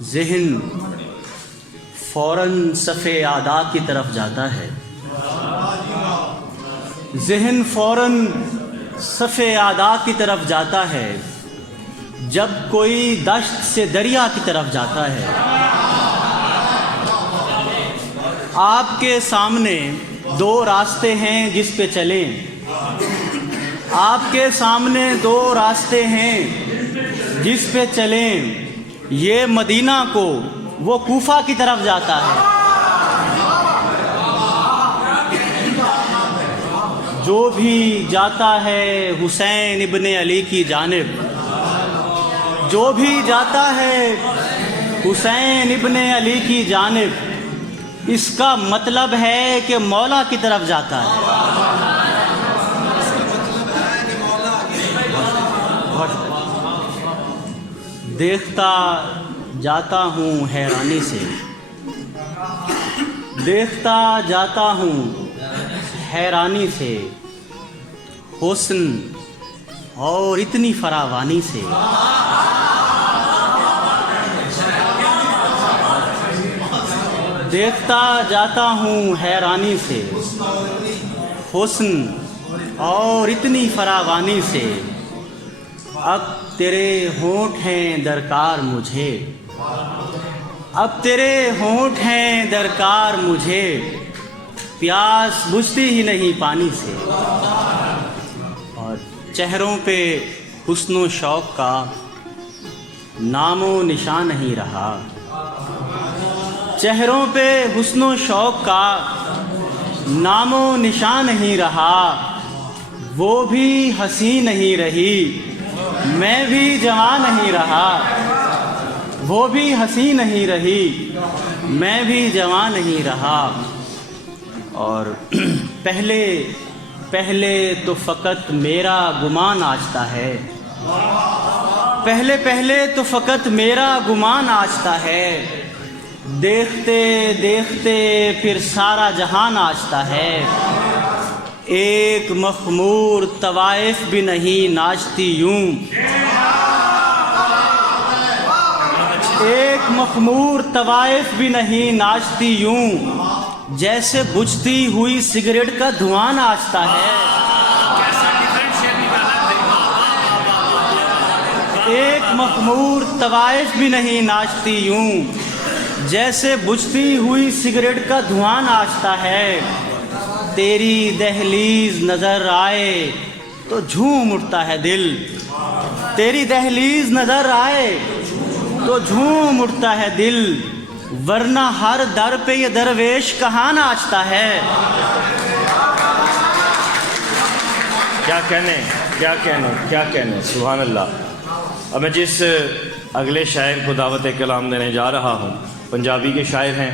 ज़हन फ़ौरन सफ़े आदा की तरफ जाता है। ज़हन फ़ौरन सफ़े आदा की तरफ जाता है जब कोई दश्त से दरिया की तरफ जाता है। आपके सामने दो रास्ते हैं जिस पे चलें। आपके सामने दो रास्ते हैं जिस पे चलें। ये मदीना को वो कूफा की तरफ जाता है। जो भी जाता है हुसैन इब्ने अली की जानिब, जो भी जाता है हुसैन इब्ने अली की जानिब, इसका मतलब है कि मौला की तरफ जाता है। देखता जाता हूँ हैरानी से, देखता जाता हूँ हैरानी से, हुस्न और इतनी फरावानी से। देखता जाता हूँ हैरानी से, हुस्न और इतनी फरावानी से। अब तेरे होंठ हैं दरकार मुझे, अब तेरे होंठ हैं दरकार मुझे, प्यास बुझती ही नहीं पानी से। और चेहरों पे हुस्नो शौक़ का नामो निशान नहीं रहा। चेहरों पे हुस्नो शौक़ का नामो निशान नहीं रहा। वो भी हंसी नहीं रही, मैं भी जवान नहीं रहा। वो भी हंसी नहीं रही, मैं भी जवान नहीं रहा। और पहले पहले तो फ़कत मेरा गुमान आजता है, पहले पहले तो फ़कत मेरा गुमान आजता है। देखते देखते फिर सारा जहान नाचता है। एक मखमूर तवाइफ भी नहीं नाचती यूं, एक मखमूर तवाइफ भी नहीं नाचती यूं, जैसे बुझती हुई सिगरेट का धुआं नाचता है। एक मखमूर तवाइफ भी नहीं नाचती यूं, जैसे बुझती हुई सिगरेट का धुआं नाचता है। तेरी दहलीज नजर आए तो झूम उठता है दिल, तेरी दहलीज नजर आए तो झूम उठता है दिल, वरना हर दर पे ये दरवेश कहाँ नाचता है। क्या कहने, क्या कहने, क्या कहने, सुभान अल्लाह। अब मैं जिस अगले शायर को दावत कलाम देने जा रहा हूँ, पंजाबी के शायर हैं।